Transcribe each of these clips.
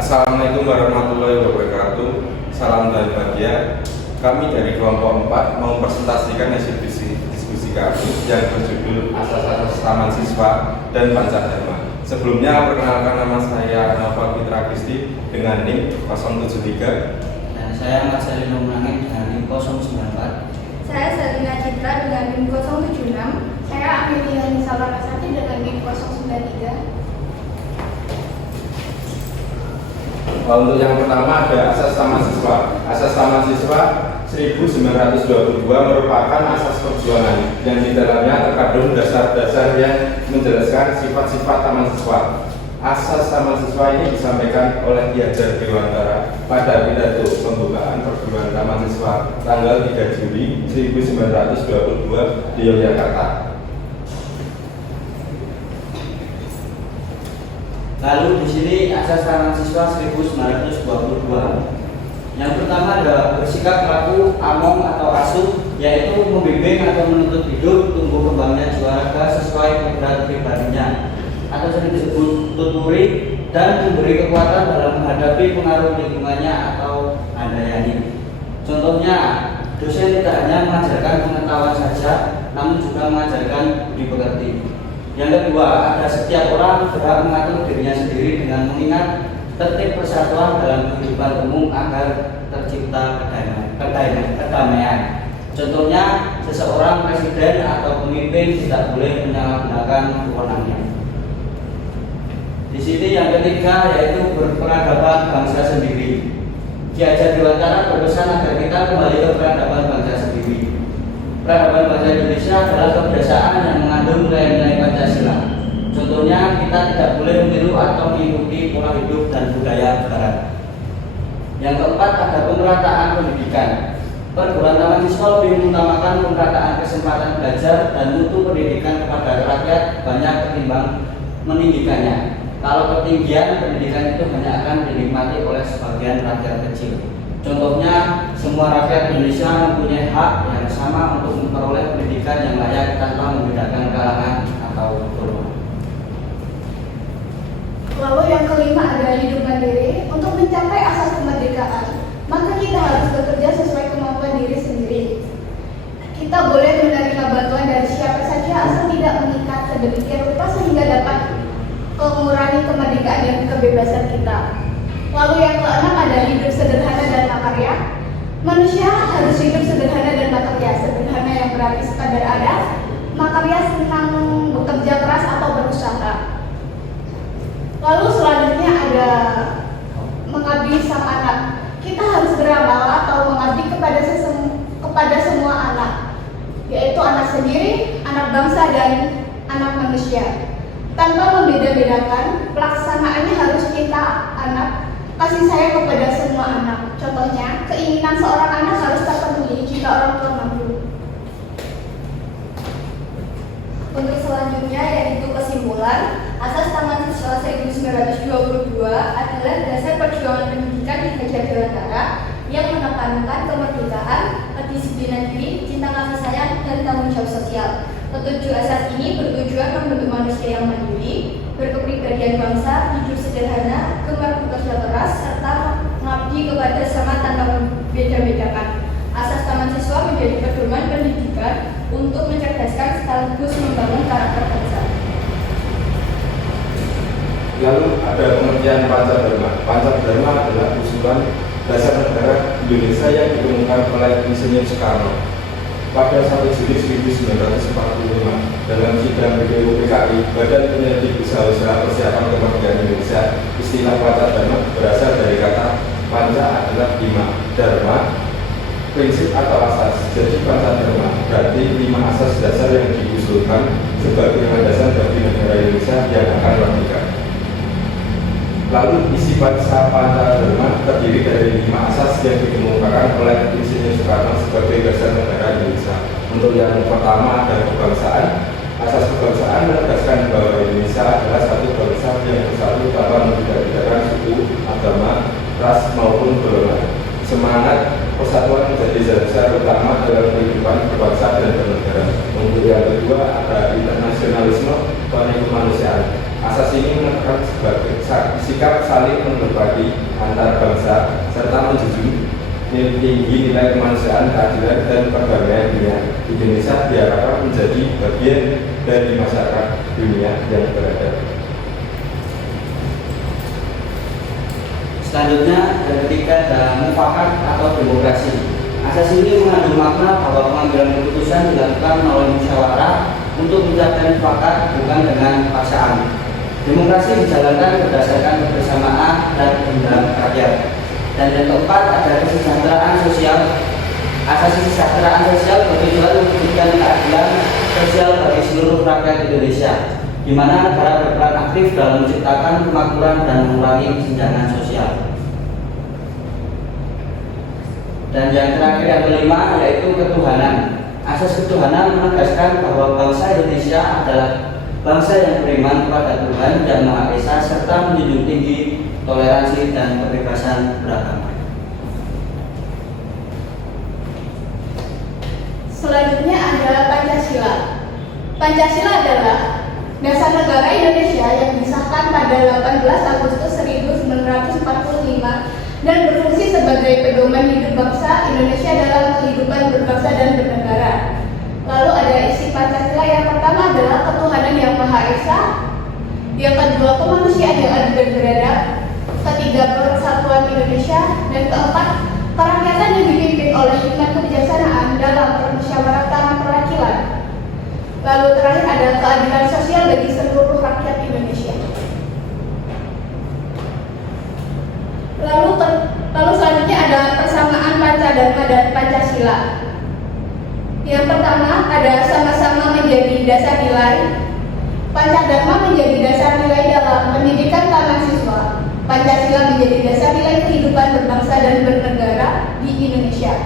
Assalamualaikum warahmatullahi wabarakatuh. Salam bahagia. Kami dari kelompok 4 mau presentasikan hasil diskusi kami yang berjudul Asas-asas Taman Siswa dan Pancadharma. Sebelumnya perkenalkan, nama saya Nova Fitra Kristi dengan NIM 073. Dan saya Mas Salino Menangin dengan NIM 094. Saya Salina Citra dengan NIM 076. Saya Amelia Nisa Larasati dengan NIM 093. Untuk yang pertama ada asas taman siswa. Asas taman siswa 1922 merupakan asas perjuangan yang di dalamnya terkandung dasar-dasar yang menjelaskan sifat-sifat taman siswa. Asas taman siswa ini disampaikan oleh Ki Hajar Dewantara pada pidato pembukaan perguruan taman siswa tanggal 3 Juli 1922 di Yogyakarta. Lalu di sini asas taman siswa 1922. Yang pertama adalah bersikap pelaku among atau asuh, yaitu membimbing atau menuntut hidup tumbuh kembangnya jiwa raga sesuai kodrat pribadinya, atau sering disebut tuturi, dan memberi kekuatan dalam menghadapi pengaruh lingkungannya atau andayani. Contohnya, dosen tidak hanya mengajarkan pengetahuan saja, namun juga mengajarkan budi pekerti. Yang kedua, ada setiap orang berhak mengatur dirinya sendiri dengan mengingat tertib persatuan dalam kehidupan umum agar tercipta kedamaian. Contohnya, seseorang presiden atau pemimpin tidak boleh menyalahgunakan wewenangnya. Di sini yang ketiga yaitu berperadaban bangsa sendiri. Ki Hajar Dewantara berpesan agar kita kembali ke peradaban bangsa sendiri. Peradaban bangsa Indonesia adalah kebiasaan yang mengandung nilai-nilai Pancasila. Contohnya, kita tidak boleh meniru atau mengikuti pola hidup dan budaya Barat. Yang keempat, ada pemerataan pendidikan. Perguruan taman siswa lebih mengutamakan pemerataan kesempatan belajar dan mutu pendidikan kepada rakyat banyak ketimbang meninggikannya. Kalau ketinggian pendidikan itu hanya akan dinikmati oleh sebagian rakyat kecil. Contohnya, semua rakyat Indonesia mempunyai hak yang sama untuk memperoleh pendidikan yang layak tanpa membedakan kalangan atau golongan. Lalu yang kelima ada hidup mandiri. Untuk mencapai asas kemerdekaan, maka kita harus bekerja sesuai kemampuan diri sendiri. Kita boleh menerima bantuan dari siapa saja asal tidak mengikat sedemikian rupa sehingga dapat mengurangi kemerdekaan dan kebebasan kita. Lalu yang keenam ada hidup sederhana dan makarya. Manusia harus hidup sederhana dan makarya. Sederhana yang berarti sekadar ada, makarya senang bekerja keras atau berusaha. Lalu selanjutnya ada mengabdi sang anak. Kita harus beramal atau mengabdi kepada semua anak, yaitu anak sendiri, anak bangsa, dan anak manusia. Tanpa membeda-bedakan, pelaksanaannya harus kita anak, kasih sayang kepada semua anak. Contohnya, keinginan seorang anak harus terpenuhi jika orang tua mampu. Untuk selanjutnya yaitu kesimpulan, asas taman siswa 1922 adalah dasar perjuangan pendidikan di Hajar Dewantara yang menekankan kemerdekaan, kedisiplinan diri, cinta kasih sayang, dan tanggung jawab sosial. Ketujuh asas ini bertujuan membentuk manusia yang mandiri, berkepribadian bangsa, hidup sederhana, gemar bekerja keras, serta mengabdi kepada sesama tanpa membeda-bedakan. Asas taman siswa menjadi pedoman pendidikan untuk mencerdaskan sekaligus membangun karakter bangsa. Lalu ada pengertian Pancadharma. Pancadharma adalah usulan dasar negara Indonesia yang ditemukan oleh Insinyur Soekarno pada 1 Juli 1945 dalam sidang BPUPKI, Badan Penyelidik Usaha-usaha Persiapan Kemerdekaan Indonesia. Istilah Pancadharma berasal dari kata panca adalah 5, dharma prinsip atau asas. Jadi Pancadharma berarti 5 asas dasar yang diusulkan sebagai landasan bagi negara Indonesia yang akan merdeka. Lalu isi Pancadharma terdiri dari 5 asas yang dikemukakan oleh Insinyur Soekarno sebagai dasar negara Indonesia. Untuk yang pertama ada kebangsaan. Asas kebangsaan menegaskan bahwa Indonesia adalah satu bangsa yang bersatu tanpa membeda-bedakan suku, agama, ras maupun golongan. Semangat persatuan menjadi dasar utama dalam kehidupan berbangsa dan bernegara. Untuk yang kedua ada internasionalisme dan kemanusiaan. Asas ini menekankan sebagai sifat bersikap saling menghormati antar bangsa serta menjunjung tinggi nilai kemanusiaan, keadilan, dan perdamaian dunia. Indonesia diharapkan menjadi bagian dari masyarakat dunia yang beradab. Selanjutnya, yang ketiga adalah mufakat atau demokrasi. Asas ini mengandung makna bahwa pengambilan keputusan dilakukan melalui musyawarah untuk mencapai mufakat, bukan dengan paksaan. Demokrasi dijalankan berdasarkan kebersamaan dan kehendak rakyat. Dan yang keempat ada kesejahteraan sosial. Asas kesejahteraan sosial bertujuan mewujudkan keadilan sosial bagi seluruh rakyat Indonesia, di mana negara berperan aktif dalam menciptakan kemakmuran dan mengurangi kesenjangan sosial. Dan yang terakhir yang kelima yaitu ketuhanan. Asas ketuhanan menegaskan bahwa bangsa Indonesia adalah bangsa yang beriman kepada Tuhan Yang Maha Esa serta menjunjung tinggi toleransi dan kebebasan beragama. Selanjutnya adalah Pancasila. Pancasila adalah dasar negara Indonesia yang disahkan pada 18 Agustus 1945 dan berfungsi sebagai pedoman hidup bangsa Indonesia dalam kehidupan berbangsa dan bernegara. Lalu ada isi Pancasila. Yang pertama adalah ketuhanan yang Maha Esa, yang kedua kemanusiaan yang adil dan beradab, ketiga persatuan Indonesia, dan keempat kerakyatan yang dipimpin oleh hikmat kebijaksanaan dalam permusyawaratan perwakilan. Lalu terakhir ada keadilan sosial bagi seluruh rakyat Indonesia. Lalu selanjutnya ada persamaan Pancadharma dan Pancasila. Yang pertama ada sama-sama menjadi dasar nilai. Pancadharma menjadi dasar nilai dalam pendidikan taman siswa. Pancasila menjadi dasar nilai kehidupan berbangsa dan bernegara di Indonesia.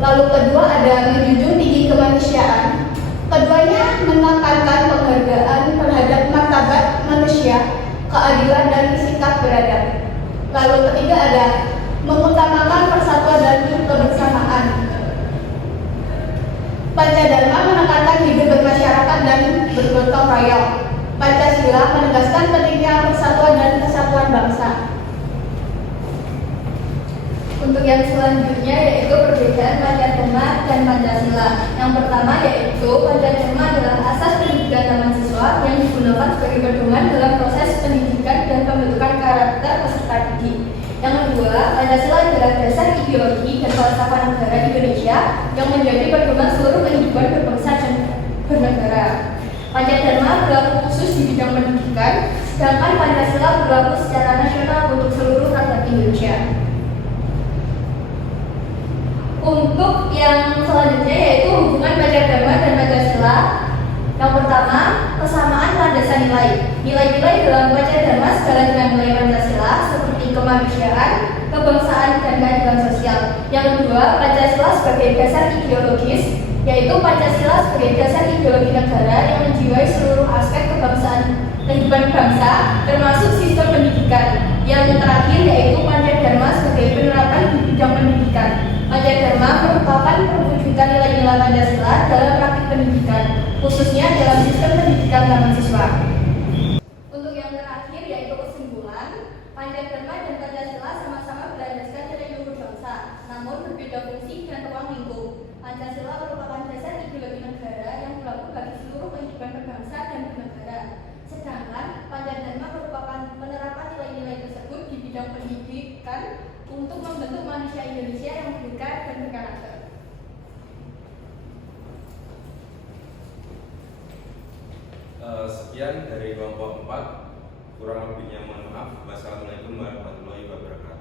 Lalu kedua ada menjunjung tinggi kemanusiaan. Keduanya menekankan penghargaan terhadap martabat manusia, keadilan, dan sikap beradab. Lalu ketiga ada mengutamakan persatuan dan kebersamaan. Pancadharma menekankan hidup bermasyarakat dan bergotong royong. Pancasila menegaskan pentingnya persatuan dan kesatuan bangsa. Untuk yang selanjutnya yaitu perbedaan Pancadharma dan Pancasila. Yang pertama yaitu Pancadharma adalah asas pendidikan taman siswa yang digunakan sebagai pedoman dalam proses pendidikan dan pembentukan karakter peserta didik. Yang kedua, Pancasila adalah dasar ideologi dan falsafah negara Indonesia yang menjadi pedoman seluruh kehidupan berbangsa dan bernegara. Pancadharma berlaku khusus di bidang pendidikan, sedangkan Pancasila berlaku secara nasional untuk seluruh rakyat Indonesia. Untuk yang selanjutnya yaitu hubungan Pancadharma dan Pancasila. Yang pertama, kesamaan landasan nilai. Nilai-nilai dalam Pancadharma sejalan dengan nilai Pancasila seperti kemanusiaan, kebangsaan, dan keadilan sosial. Yang kedua, Pancasila sebagai dasar ideologis, yaitu Pancasila sebagai dasar ideologi negara yang menjiwai seluruh aspek kebangsaan kehidupan bangsa, termasuk sistem pendidikan. Yang terakhir yaitu Pancadharma sebagai penerapan di bidang pendidikan. Pancadharma merupakan perwujudan nilai-nilai Pancasila dalam praktik pendidikan, khususnya dalam sistem pendidikan taman siswa. Untuk yang terakhir yaitu kesimpulan, Pancadharma dan Pancasila sama-sama berlandaskan nilai luhur bangsa, namun berbeda fungsi dan ruang lingkup. Pancasila merupakan dasar ideologi negara yang berlaku bagi seluruh kehidupan berbangsa dan bernegara. Sedangkan Pancadharma merupakan penerapan nilai-nilai tersebut di bidang pendidikan untuk membentuk manusia Indonesia yang merdeka dan berkarakter. Sekian dari kelompok 4. Kurang lebihnya mohon maaf. Wassalamualaikum warahmatullahi wabarakatuh.